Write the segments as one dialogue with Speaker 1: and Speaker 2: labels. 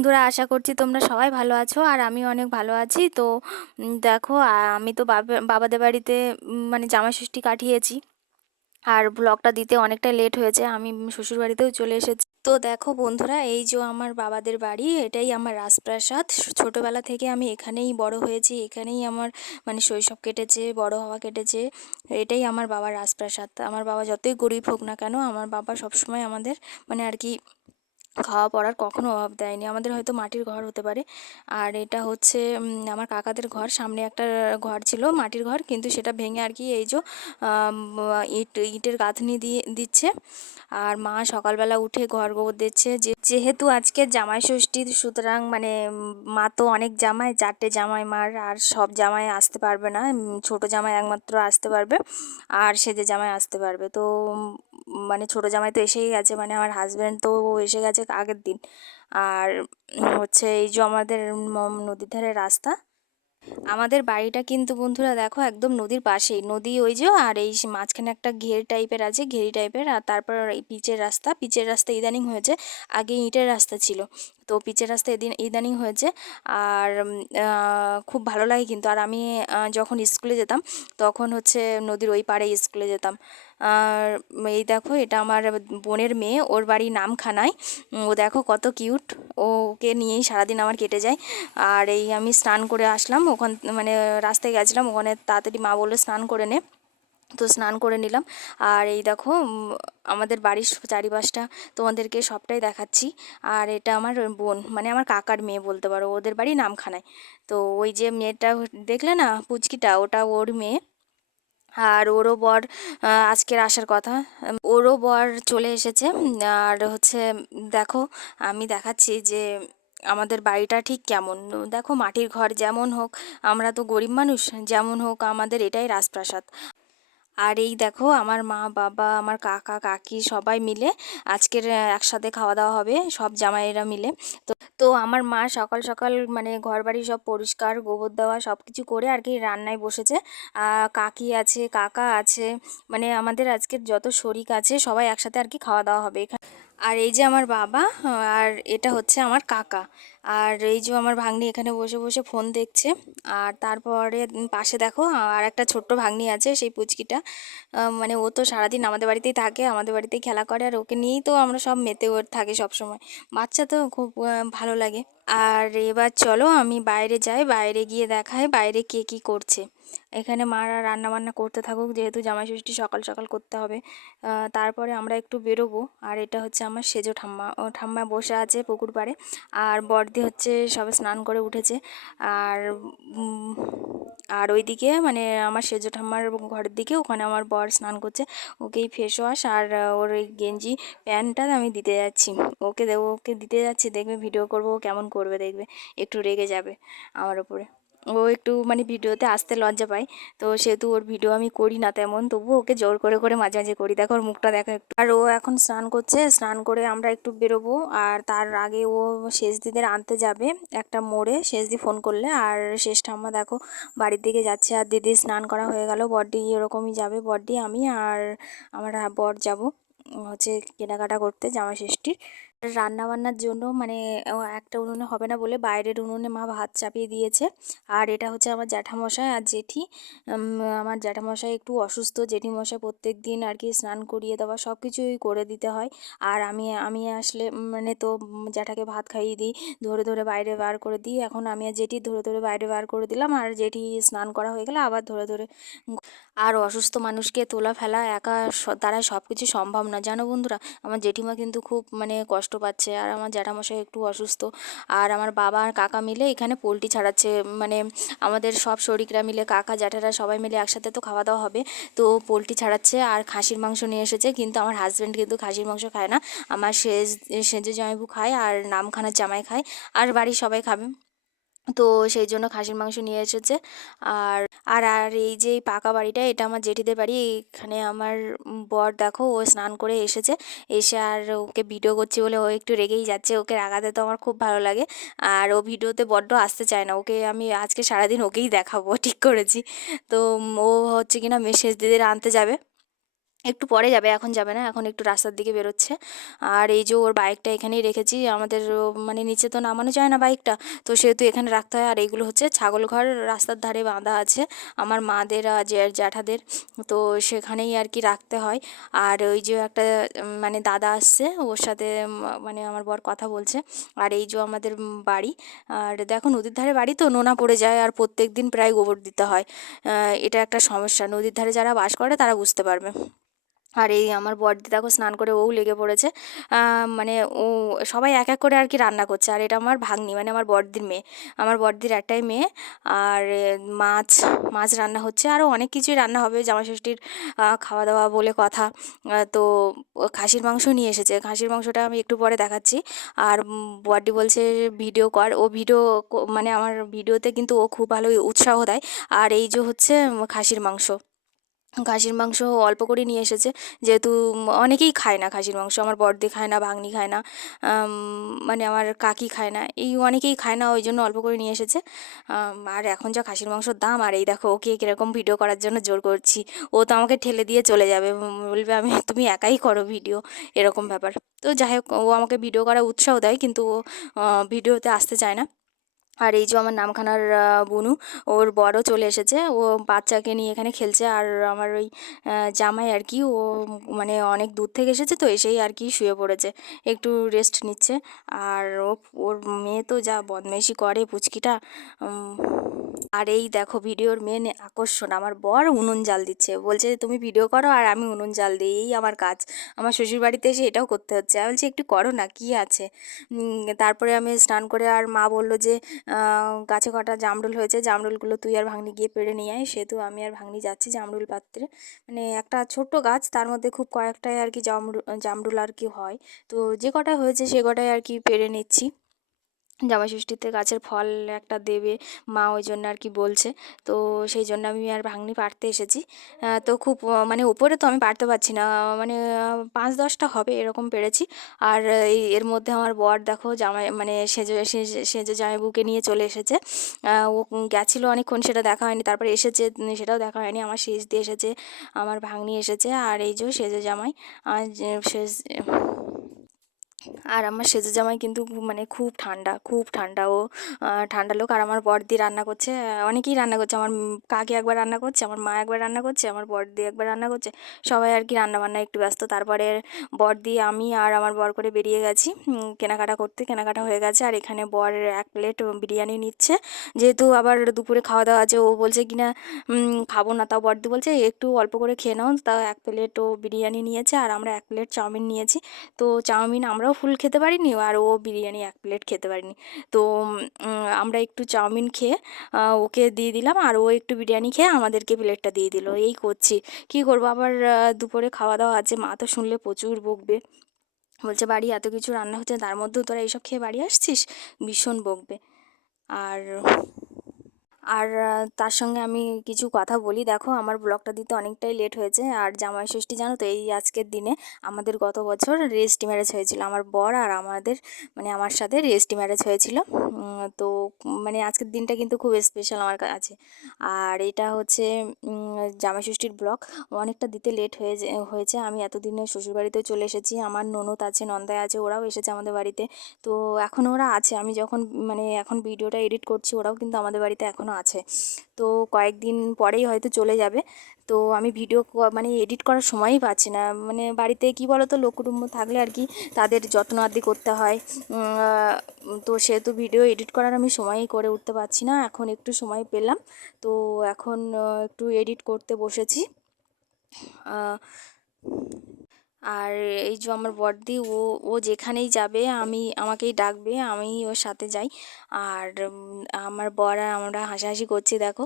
Speaker 1: বন্ধুরা, আশা করছি তোমরা সবাই ভালো আছো আর আমি অনেক ভালো আছি। তো দেখো আমি তো বাবা, বাবাদের বাড়িতে মানে জামাই ষষ্ঠী কাটিয়েছি আর ব্লগটা দিতে অনেকটা লেট হয়েছে। আমি শ্বশুর বাড়িতেও চলে এসেছি। তো দেখো বন্ধুরা, এই যে আমার বাবাদের বাড়ি, এটাই আমার রাজপ্রাসাদ। ছোটোবেলা থেকে আমি এখানেই বড় হয়েছি, এখানেই আমার মানে শৈশব কেটেছে, বড় হওয়া কেটেছে। এটাই আমার বাবার রাজপ্রাসাদ। আমার বাবা যতই গরিব হোক না কেন, আমার বাবা সবসময় আমাদের মানে আর কি খাওয়া পড়ার কখনো অভাব দেয়নি। আমাদের হয়তো মাটির ঘর হতে পারে। আর এটা হচ্ছে আমার কাকাদের ঘর। সামনে একটা ঘর ছিল মাটির ঘর, কিন্তু সেটা ভেঙে আর কি এই যে ইট, ইটের গাঁথনি দিয়ে দিচ্ছে। আর মা সকালবেলা উঠে ঘর গোবর দিচ্ছে। যে, যেহেতু আজকে জামাই ষষ্ঠী, সুতরাং মানে মা তো অনেক জামাই, চারটে জামাই মার, আর সব জামাই আসতে পারবে না। ছোট জামাই একমাত্র আসতে পারবে, আর সেজে জামাই আসতে পারবে। তো মানে ছোট জামাই তো এসেই গেছে। মানে আমার হাজব্যান্ড তো এসে গেছে আগের দিন। আর হচ্ছে এই যে আমাদের নদীর ধারে রাস্তা, আমাদের বাড়িটা কিন্তু বন্ধুরা দেখো একদম নদীর পাশেই। নদী ওই যে আর এই মাঝখানে একটা ঘের টাইপের আছে, ঘেরি টাইপের, আর তারপর এই পিচের রাস্তা। পিচের রাস্তা ইদানিং হয়েছে, আগে ইটের রাস্তা ছিল। তো পিচের রাস্তা এদিন, ইদানিং হয়েছে, আর খুব ভালো লাগে কিন্তু। আর আমি যখন স্কুলে যেতাম, তখন হচ্ছে নদীর ওই পাড়ে স্কুলে যেতাম। আর এই দেখো, এটা আমার বোনের মেয়ে, ওর বাড়ি নামখানায়। ও দেখো কত কিউট ওকে নিয়েই সারাদিন আমার কেটে যায়। আর এই আমি স্নান করে আসলাম, ওখান মানে রাস্তায় গেছিলাম, ওখানে তাড়াতাড়ি মা বলল স্নান করে নে। তো স্নান করে নিলাম। আর এই দেখো আমাদের বাড়ির চারিপাশটা তোমাদেরকে সবটাই দেখাচ্ছি। আর এটা আমার বোন মানে আমার কাকার মেয়ে বলতে পারো, ওদের বাড়ি নামখানায়। তো ওই যে মেয়েটা দেখলে না, পুচকিটা, ওটা ওর মেয়ে। আর ওরও বর আজকের আসার কথা। ওরও বর চলে এসেছে। আর হচ্ছে, দেখো, আমি দেখাচ্ছি যে আমাদের বাড়িটা ঠিক কেমন। দেখো, মাটির ঘর যেমন হোক, আমরা তো গরিব মানুষ, যেমন হোক আমাদের এটাই রাজপ্রাসাদ। আর এই দেখো আমার মা, বাবা, আমার কাকা, কাকি সবাই মিলে আজকের একসাথে খাওয়া দাওয়া হবে, সব জামাইয়েরা মিলে। তো তো আমার মা সকাল সকাল মানে ঘর বাড়ি সব পরিষ্কার, গোবর দেওয়া সব কিছু করে আর কি রান্নায় বসেছে। কাকি আছে, কাকা আছে মানে আমাদের আজকের যত শরিক আছে সবাই একসাথে আর কি খাওয়া দাওয়া হবে। এখানে আর এই যে আমার বাবা, আর এটা হচ্ছে আমার কাকা। আর এই যে আমার ভাগ্নি এখানে বসে বসে ফোন দেখছে। আর তারপরে পাশে দেখো, আর একটা ছোট্ট ভাগ্নি আছে সেই পুচকিটা। মানে ও তো সারাদিন আমাদের বাড়িতেই থাকে, আমাদের বাড়িতেই খেলা করে। আর ওকে নিয়েই তো আমরা সব মেতে ওর থাকি সবসময়। বাচ্চা তো খুব ভালো লাগে। আর এবার চলো আমি বাইরে যাই, বাইরে গিয়ে দেখাই বাইরে কে কি করছে। এখানে মারা রান্না বান্না করতে থাকুক, যেহেতু জামাই ষষ্ঠী সকাল সকাল করতে হবে। তারপরে আমরা একটু বেরোবো আর এটা হচ্ছে আমার সেজো ঠাম্মা। ও ঠাম্মা বসে আছে পুকুর পাড়ে আর বড়দি হচ্ছে সবে স্নান করে উঠেছে। আর আর ওইদিকে মানে আমার সেজো ঠাম্মার ঘরের দিকে ওখানে আমার বর স্নান করছে। ওকেই ফেস ওয়াশ আর ওর ওই গেঞ্জি প্যান্টটা আমি দিতে যাচ্ছি। ওকে দেবো ওকে দিতে যাচ্ছি, দেখবে ভিডিও করব কেমন করবে, দেখবে একটু রেগে যাবে আমার ওপরে ও একটু মানে ভিডিওতে আসতে লজ্জা পায়, তো সেহেতু ওর ভিডিও আমি করি না তেমন তবু ওকে জোর করে করে মাঝে মাঝে করি। দেখো ওর মুখটা দেখো একটু। আর ও এখন স্নান করছে, স্নান করে আমরা একটু বেরোবো, আর তার আগে ও শেষ দিদের আনতে যাবে একটা মোড়ে। শেষ দি ফোন করলে, আর শেষ ঠাম্মা দেখো বাড়ির দিকে যাচ্ছে, আর দিদি স্নান করা হয়ে গেল, বড্ডি এরকমই যাবে, বড্ডি আমি আর আমার বর যাব হচ্ছে কেনাকাটা করতে জামা ষষ্ঠীর। রান্না বান্নার জন্য মানে একটা উনুনে হবে না বলে বাইরের উনুনে মা ভাত চাপিয়ে দিয়েছে। আর এটা হচ্ছে আমার জ্যাঠামশাই আর জেঠি। আমার জ্যাঠামশাই একটু অসুস্থ, জেঠিমশাই প্রত্যেক দিন আর কি স্নান করিয়ে দেওয়া সব কিছুই করে দিতে হয়। আর আমি আমি আসলে মানে তো জ্যাঠাকে ভাত খাইয়ে দিই, ধরে ধরে বাইরে বার করে দিই। এখন আমি আর জেঠি ধরে ধরে বাইরে বার করে দিলাম। আর জেঠি স্নান করা হয়ে গেলে আবার ধরে ধরে আর অসুস্থ মানুষকে তোলা ফেলা, একা দ্বারা সব কিছু সম্ভব না। জানো বন্ধুরা, আমার জেঠিমা কিন্তু খুব মানে কষ্ট পাচ্ছে, আর আমার জ্যাঠামশাই একটু অসুস্থ। আর আমার বাবা আর কাকা মিলে এখানে পোলট্রি ছাড়াচ্ছে মানে আমাদের সব শরিকরা মিলে, কাকা, জ্যাঠারা সবাই মিলে একসাথে তো খাওয়া দাওয়া হবে। তো পোলট্রি ছাড়াচ্ছে আর খাসির মাংস নিয়ে এসেছে, কিন্তু আমার হাজব্যান্ড কিন্তু খাসির মাংস খায় না। আমার সেজ সেজে জামাইবু খায় আর নামখানার জামাই খায়। আর বাড়ির সবাই খাবে। তো সেই জন্য খাসির মাংস নিয়ে এসেছে। আর আর আর এই যে পাকা বাড়িটা, এটা আমার জেঠিদের বাড়ি। এখানে আমার বর দেখো, ও স্নান করে এসেছে। এসে আর ওকে ভিডিও করছি বলে ও একটু রেগেই যাচ্ছে। ওকে রাগাতে তো আমার খুব ভালো লাগে। আর ও ভিডিওতে বড্ড আসতে চায় না। ওকে আমি আজকে সারাদিন ওকেই দেখাবো, ঠিক করেছি। তো ও হচ্ছে কিনা মেসেজ দিদির আনতে যাবে। একটু পরে যাবে, এখন যাবে না, এখন একটু রাস্তার দিকে বেরোচ্ছে। আর এই যে ওর বাইকটা এখানেই রেখেছি, আমাদের মানে নিচে তো নামানো যায় না বাইকটা তো সেহেতু এখানে রাখতে হয়। আর এইগুলো হচ্ছে ছাগল ঘর রাস্তার ধারে বাঁধা আছে, আমার মাদের আর জ্যাঠাদের, তো সেখানেই আর কি রাখতে হয়। আর ওই যে একটা মানে দাদা আসছে, ওর সাথে মানে আমার বর কথা বলছে। আর এই যে আমাদের বাড়ি, আর দেখো নদীর ধারে বাড়ি তো নোনা পড়ে যায়, আর প্রত্যেক দিন প্রায় গোবর দিতে হয়। এটা একটা সমস্যা, নদীর ধারে যারা বাস করে তারা বুঝতে পারবে। আর এই আমার বড়দি দেখো স্নান করে ওও লেগে পড়েছে। মানে ও সবাই এক এক করে আর কি রান্না করছে। আর এটা আমার ভাগ্নি মানে আমার বড়দির মেয়ে। আমার বড়দির একটাই মেয়ে। আর মাছ মাছ রান্না হচ্ছে। আরও অনেক কিছুই রান্না হবে। জামাষষ্ঠীর আহ, খাওয়া দাওয়া বলে কথা। তো খাসির মাংস নিয়ে এসেছে। খাসির মাংসটা আমি একটু পরে দেখাচ্ছি। আর বড়দি বলছে ভিডিও কর। ও ভিডিও মানে আমার ভিডিওতে কিন্তু ও খুব ভালো উৎসাহ দেয়। আর এই যে হচ্ছে খাসির মাংস। খাসির মাংস অল্প করে নিয়ে এসেছে। যেহেতু অনেকেই খায় না খাসির মাংস, আমার বড়দি খায় না, ভাগ্নি খায় না মানে আমার কাকি খায় না, এই অনেকেই খায় না, ওই জন্য অল্প করে নিয়ে এসেছে। আর এখন যা খাসির মাংসর দাম, আর এই দেখো, ওকে কীরকম ভিডিও করার জন্য জোর করছি। ও তো আমাকে ঠেলে দিয়ে চলে যাবে, বলবে আমি, তুমি একাই করো ভিডিও, এরকম ব্যাপার। তো যাই হোক, ও আমাকে ভিডিও করার উৎসাহ দেয়, কিন্তু ও ভিডিওতে আসতে চায় না। আর এই যে আমার নামখানার বনু, ওর বড় চলে এসেছে। ও বাচ্চাকে নিয়ে এখানে খেলছে আর আমার ওই জামাই আর কি, ও মানে অনেক দূর থেকে এসেছে তো এসেই আর কি শুয়ে পড়েছে। একটু রেস্ট নিচ্ছে। আর ও, ওর মেয়ে তো যা বদমেশি করে পুচকিটা আর এই দেখো ভিডিওর মেন আকর্ষণ, আমার বর উনুন জাল দিচ্ছে। বলছে তুমি ভিডিও করো আর আমি উনুন জাল দিই, এই আমার কাজ। আমার শ্বশুর বাড়িতে এসে এটাও করতে হচ্ছে। আমি বলছি, একটু করো না, কি আছে? তারপরে আমি স্নান করে আর মা বলল যে গাছে কটা জামরুল হয়েছে, জামরুলগুলো তুই আর ভাঙনি গিয়ে পেড়ে নিয়ে আয়, সেহেতু আমি আর ভাঙনি যাচ্ছি জামরুল পাত্রে। মানে একটা ছোট্ট গাছ, তার মধ্যে খুব কয়েকটাই আর কি জামরুল জামরুল আর কি হয়। তো যে কটা হয়েছে, সে কটাই আর কি পেড়ে নিচ্ছি। জামাই ষষ্ঠীতে গাছের ফল একটা দেবে, মা ওই জন্য আর কি বলছে। তো সেই জন্য আমি আর ভাগ্নি পাড়তে এসেছি। তো খুব মানে উপরে তো আমি পারতে পারছি না মানে পাঁচ দশটা হবে এরকম পেরেছি। আর এই, এর মধ্যে আমার বর দেখো জামাই মানে সেজে সেজে জামাইবুকে নিয়ে চলে এসেছে। ও গেছিল অনেকক্ষণ সেটা দেখা হয়নি, তারপরে এসেছে সেটাও দেখা হয়নি, আমার সেজ দিয়ে এসেছে, আমার ভাগ্নি এসেছে। আর এই যে সেজে জামাই আর সেজ আর আমার সেজে জামাই কিন্তু মানে খুব ঠান্ডা খুব ঠান্ডা। ও ঠান্ডা লোক আর আমার বড়দি রান্না করছে। অনেকেই রান্না করছে। আমার কাকি একবার রান্না করছে আমার মা একবার রান্না করছে আমার বড়দি একবার রান্না করছে। সবাই আর কি রান্না বান্নায় একটু ব্যস্ত। তারপরে বড়দি আমি আর আমার বর করে বেরিয়ে গেছি। কেনাকাটা করতে। কেনাকাটা হয়ে গেছে। আর এখানে বর এক প্লেট বিরিয়ানি নিচ্ছে। যেহেতু আবার দুপুরে খাওয়া দাওয়া আছে ও বলছে কিনা উম, খাব না। তাও বড়দি বলছে একটু অল্প করে খেয়ে নাও। তাও এক প্লেট ও বিরিয়ানি নিয়েছে। আর আমরা এক প্লেট চাউমিন নিয়েছি। তো চাউমিন আমরাও ফুল খেতে পারিনি, আর ও বিরিয়ানি এক প্লেট খেতে পারিনি। তো আমরা একটু চাউমিন খেয়ে ওকে দিয়ে দিলাম, আর ও একটু বিরিয়ানি খেয়ে আমাদেরকে প্লেটটা দিয়ে দিল। এই করছি। কী করব? আবার দুপুরে খাওয়া দাওয়া আছে, মা তো শুনলে প্রচুর বকবে। বলছে, বাড়ি এত কিছু রান্না হচ্ছে, তার মধ্যেও তোরা এইসব খেয়ে বাড়ি আসছিস? ভীষণ বকবে। আর আর তার সঙ্গে আমি কিছু কথা বলি। দেখো, আমার ব্লগটা দিতে অনেকটাই লেট হয়েছে। আর জামাই ষষ্ঠী, জানো তো, এই আজকের দিনে আমাদের গত বছর রেজিস্ট্রি ম্যারেজ হয়েছিল। আমার বর আর আমাদের মানে আমার সাথে রেজিস্ট্রি ম্যারেজ হয়েছিল। তো মানে আজকের দিনটা কিন্তু খুব স্পেশাল আমার কাছে আর এটা হচ্ছে জামাই ষষ্ঠীর ব্লগ। অনেকটা দিতে লেট হয়ে হয়েছে। আমি এতদিনে শ্বশুরবাড়িতেও চলে এসেছি। আমার ননদ আছে, নন্দাই আছে, ওরাও এসেছে আমাদের বাড়িতে। তো, এখন ওরা আছে। আমি যখন মানে এখন ভিডিওটা এডিট করছি, ওরাও কিন্তু আমাদের বাড়িতে এখনও আছে। তো কয়েকদিন পরেই হয়তো চলে যাবে। তো আমি ভিডিও মানে এডিট করার সময়ই পাচ্ছি না। মানে বাড়িতে কি বলো তো লোককুটুম্ব থাকলে আর কি তাদের যত্ন আদি করতে হয়। তো সেহেতু ভিডিও এডিট করার আমি সময়ই করে উঠতে পারছি না। এখন একটু সময় পেলাম। তো এখন একটু এডিট করতে বসেছি। আর এই যে আমার বড়দি, ও ও যেখানেই যাবে, আমি, আমাকেই ডাকবে আমি ওর সাথে যাই। আর আমার বর আর আমরা হাসাহাসি করছি, দেখো।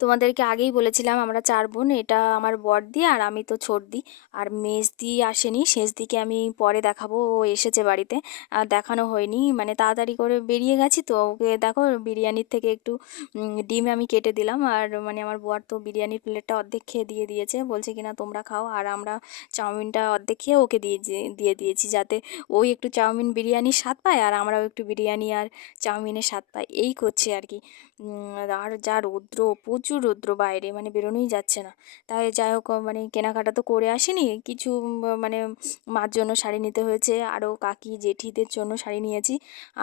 Speaker 1: তোমাদেরকে আগেই বলেছিলাম আমরা চার বোন, এটা আমার বর বড়দি আর আমি তো ছোটদি আর মেজদি আসেনি শেষদিকে আমি পরে দেখাবো, ও এসেছে বাড়িতে। আর দেখানো হয়নি মানে তাড়াতাড়ি করে বেরিয়ে গেছি তো ওকে দেখো বিরিয়ানির থেকে একটু ডিম আমি কেটে দিলাম। আর মানে আমার বর তো বিরিয়ানির প্লেটটা অর্ধেক খেয়ে দিয়ে দিয়েছে, বলছে কিনা তোমরা খাও। আর আমরা চাউমিনটা অর্ধেক খেয়ে ওকে দিয়ে দিয়ে- দিয়ে দিয়েছি যাতে ওই একটু চাউমিন বিরিয়ানির স্বাদ পায় আর আমরাও একটু বিরিয়ানি আর চাউমিনের স্বাদ পাই। এই করছে আর কি। আর যা রৌদ্র, প্রচুর প্রচুর রৌদ্র বাইরে মানে বেরোনোই যাচ্ছে না। তাই যাই হোক মানে কেনাকাটা তো করে আসিনি। কিছু মানে মার জন্য শাড়ি নিতে হয়েছে। আরও কাকি, জেঠিদের জন্য শাড়ি নিয়েছি।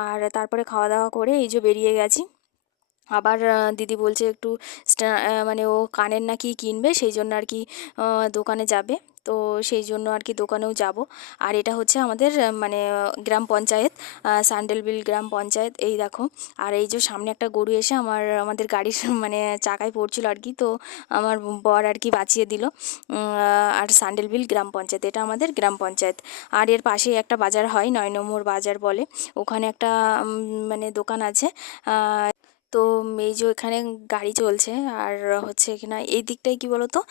Speaker 1: আর তারপরে খাওয়া দাওয়া করে এই যে বেরিয়ে গেছি। আবার দিদি বলছে একটু মানে ও কানের না কি কিনবে সেই জন্য আর কি দোকানে যাবে। তো সেই জন্য আর কি দোকানেও যাব। আর এটা হচ্ছে আমাদের মানে গ্রাম পঞ্চায়েত আহ, সান্ডেলবিল গ্রাম পঞ্চায়েত এই দেখো। আর এই যে সামনে একটা গরু এসে আমার আমাদের গাড়ির মানে চাকায় পড়ছিল আর কি। তো আমার বর আর কি বাঁচিয়ে দিল। আর সান্ডেলবিল গ্রাম পঞ্চায়েত এটা আমাদের গ্রাম পঞ্চায়েত। আর এর পাশেই একটা বাজার হয় নয় নম্বর বাজার বলে। ওখানে একটা মানে দোকান আছে। তো এই যে এখানে গাড়ি চলছে। আর হচ্ছে এখানে এই দিকটায় কি বলতো?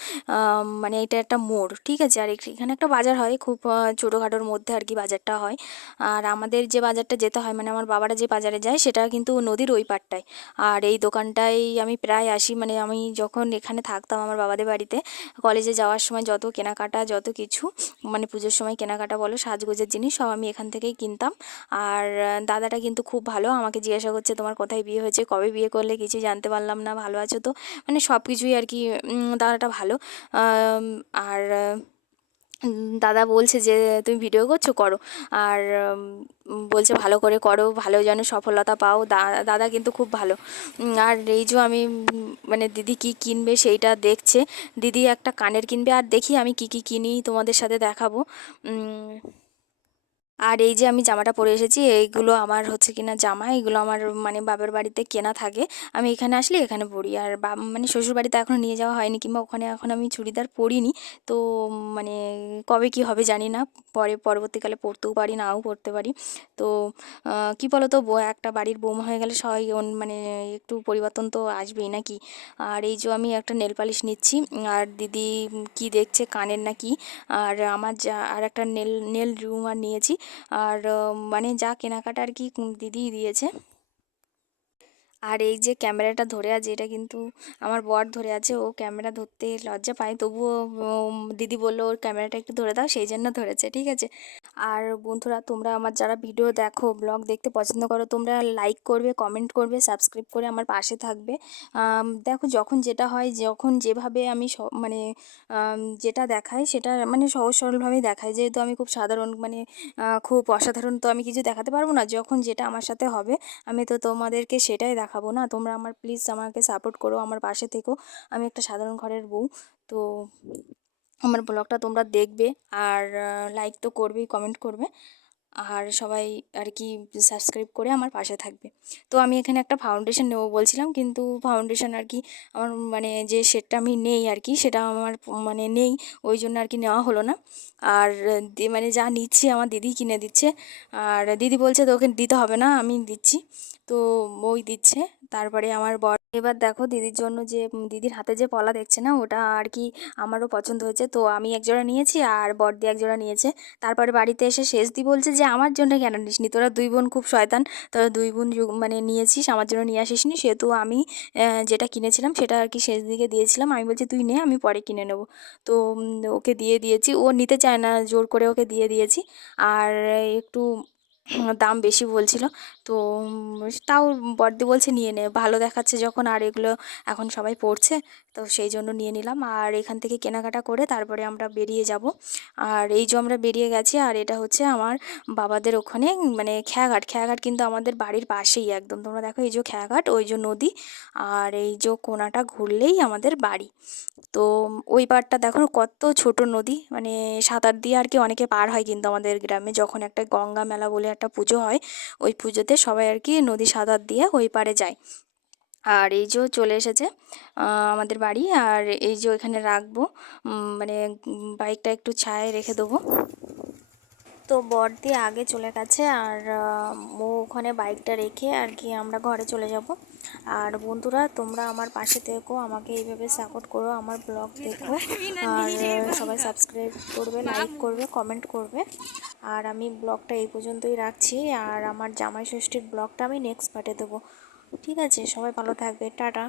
Speaker 1: মানে এটা একটা মোড়, ঠিক আছে? আর এখ- এখানে একটা বাজার হয়, খুব ছোটোখাটোর মধ্যে আর কি বাজারটা হয়। আর আমাদের যে বাজারটা যেতে হয় মানে আমার বাবারা যে বাজারে যায়, সেটা কিন্তু নদীর ওই পাড়টায়। আর এই দোকানটায় আমি প্রায় আসি মানে আমি যখন এখানে থাকতাম আমার বাবাদের বাড়িতে, কলেজে যাওয়ার সময় যত কেনাকাটা, যত কিছু মানে পুজোর সময় কেনাকাটা বলো, সাজগোজের জিনিস, সব আমি এখান থেকেই কিনতাম। আর দাদাটা কিন্তু খুব ভালো, আমাকে জিজ্ঞাসা করছে, তোমার কোথায় বিয়ে হয়েছে? কবে বিয়ে করলে কিছুই জানতে পারলাম না, ভালো আছো তো? মানে সব কিছুই আর কি দাদাটা ভালো। আর দাদা বলছে যে, তুমি ভিডিও করছ, করো। আর বলছে, ভালো করে করো, ভালো যেন সফলতা পাও। দা- দাদা কিন্তু খুব ভালো। আর এই যে আমি মানে দিদি কি কিনবে সেইটা দেখছে। দিদি একটা কানের কিনবে, আর দেখি আমি কি কি কিনি, তোমাদের সাথে দেখাবো। আর এই যে আমি জামাটা পরে এসেছি, এইগুলো আমার হচ্ছে কিনা জামা এগুলো আমার মানে বাবার বাড়িতে কেনা থাকে। আমি এখানে আসলে এখানে পরি। আর মানে শ্বশুর বাড়িতে এখনও নিয়ে যাওয়া হয়নি কিংবা ওখানে এখন আমি চুড়িদার পরিনি। তো মানে কবে কি হবে জানি না। পরে পরবর্তীকালে পরতেও পারি, নাও পরতে পারি। তো কি বলো তো একটা বাড়ির বৌমা হয়ে গেলে সবাই মানে একটু পরিবর্তন তো আসবেই নাকি? আর এই যে আমি একটা নেল পালিশ নিচ্ছি। আর দিদি কি দেখছে কানের না কি আর আমার যা, আর একটা নেল নেল রুমার নিয়েছি। আর মানে যা কেনাকাটা আর কি দিদি দিয়েছে। আর এই যে ক্যামেরাটা ধরে আছে, এটা কিন্তু আমার বর ধরে আছে, ও ক্যামেরা ধরতে লজ্জা পায়। তবুও দিদি বলল, ওর ক্যামেরাটা একটু ধরে দাও, সেই জন্য ধরেছে, ঠিক আছে? আর বন্ধুরা, তোমরা আমার যারা ভিডিও দেখো, ব্লগ দেখতে পছন্দ করো, তোমরা লাইক করবে কমেন্ট করবে সাবস্ক্রাইব করে আমার পাশে থাকবে। দেখো, যখন যেটা হয়, যখন যেভাবে আমি মানে যেটা দেখাই, সেটা মানে সহজ সরলভাবেই দেখাই। যেহেতু আমি খুব সাধারণ মানে খুব অসাধারণ, তো আমি কিছু দেখাতে পারব না। যখন যেটা আমার সাথে হবে, আমি তো তোমাদেরকে সেটাই দেখাবো না। তোমরা আমার প্লিজ আমাকে সাপোর্ট করো, আমার পাশে থেকো। আমি একটা সাধারণ ঘরের বউ। তো আমার ব্লগটা তোমরা দেখবে। আর লাইক তো করবেই কমেন্ট করবে। আর সবাই আর কি সাবস্ক্রাইব করে আমার পাশে থাকবে। তো আমি এখানে একটা ফাউন্ডেশন নেব বলছিলাম, কিন্তু ফাউন্ডেশন আর কি আমার মানে যে শেডটা আমি নেই আর কি সেটা আমার মানে নেই, ওই জন্য আর কি নেওয়া হলো না। আর মানে যা নিচ্ছি আমার দিদি কিনে দিচ্ছে, আর দিদি বলছে তোকে দিতে হবে না, আমি দিচ্ছি। তো ওই দিচ্ছে, তারপরে আমার বর এবার দেখো দিদির জন্য যে দিদির হাতে যে পলা দেখছে না, ওটা আর কি আমারও পছন্দ হয়েছে। তো আমি একজোড়া নিয়েছি আর বড়দি একজোড়া নিয়েছে। তারপরে বাড়িতে এসে শেষদি বলছে যে, আমার জন্য কেন নিসনি? তোরা দুই বোন খুব শয়তান। তোরা দুই বোন মানে নিয়েছিস, আমার জন্য নিয়ে আসিসনি। সেহেতু আমি যেটা কিনেছিলাম, সেটা আর কি শেষ দিকে দিয়েছিলাম। আমি বলছি, তুই নে, আমি পরে কিনে নেব। তো ওকে দিয়ে দিয়েছি। ও নিতে চায় না, জোর করে ওকে দিয়ে দিয়েছি। আর একটু দাম বেশি বলছিল। তো তাও বড়দি বলছে, নিয়ে নে, ভালো দেখাচ্ছে যখন, আর এগুলো এখন সবাই পড়ছে। তো সেই জন্য নিয়ে নিলাম। আর এখান থেকে কেনাকাটা করে তারপরে আমরা বেরিয়ে যাব। আর এই যে আমরা বেরিয়ে গেছি, আর এটা হচ্ছে আমার বাবাদের ওখানে মানে খেয়াঘাট। খেয়াঘাট কিন্তু আমাদের বাড়ির পাশেই একদম। তোমরা দেখো এই যে খেয়াঘাট, ওই যে নদী, আর এই যে কোনাটা ঘুরলেই আমাদের বাড়ি। তো ওই পাড়টা দেখো কত ছোট নদী মানে সাঁতার দিয়ে আর কি অনেকে পার হয় কিন্তু আমাদের গ্রামে। যখন একটা গঙ্গা মেলা বলে একটা পুজো হয়, ওই পুজোতে সবাই আর কি নদী সাঁতার দিয়ে ওই পারে যায়। আর এই যে চলে এসেছে আমাদের বাড়ি। আর এই যে ওইখানে রাখব মানে বাইকটা একটু ছায়ায় রেখে দেবো। তো বড়দি আগে চলে গেছে আর ও ওখানে বাইকটা রেখে আর কি আমরা ঘরে চলে যাব। আর বন্ধুরা, তোমরা আমার পাশে থেকো, আমাকে এইভাবে সাপোর্ট করো, আমার ব্লগ দেখো। আর সবাই সাবস্ক্রাইব করবে লাইক করবে কমেন্ট করবে। আর আমি ব্লগটা এই পর্যন্তই রাখছি। আর আমার জামাই ষষ্ঠীর ব্লগটা আমি নেক্সট পার্টে দেবো। ঠিক আছে সবাই ভালো থাকবে টাটা।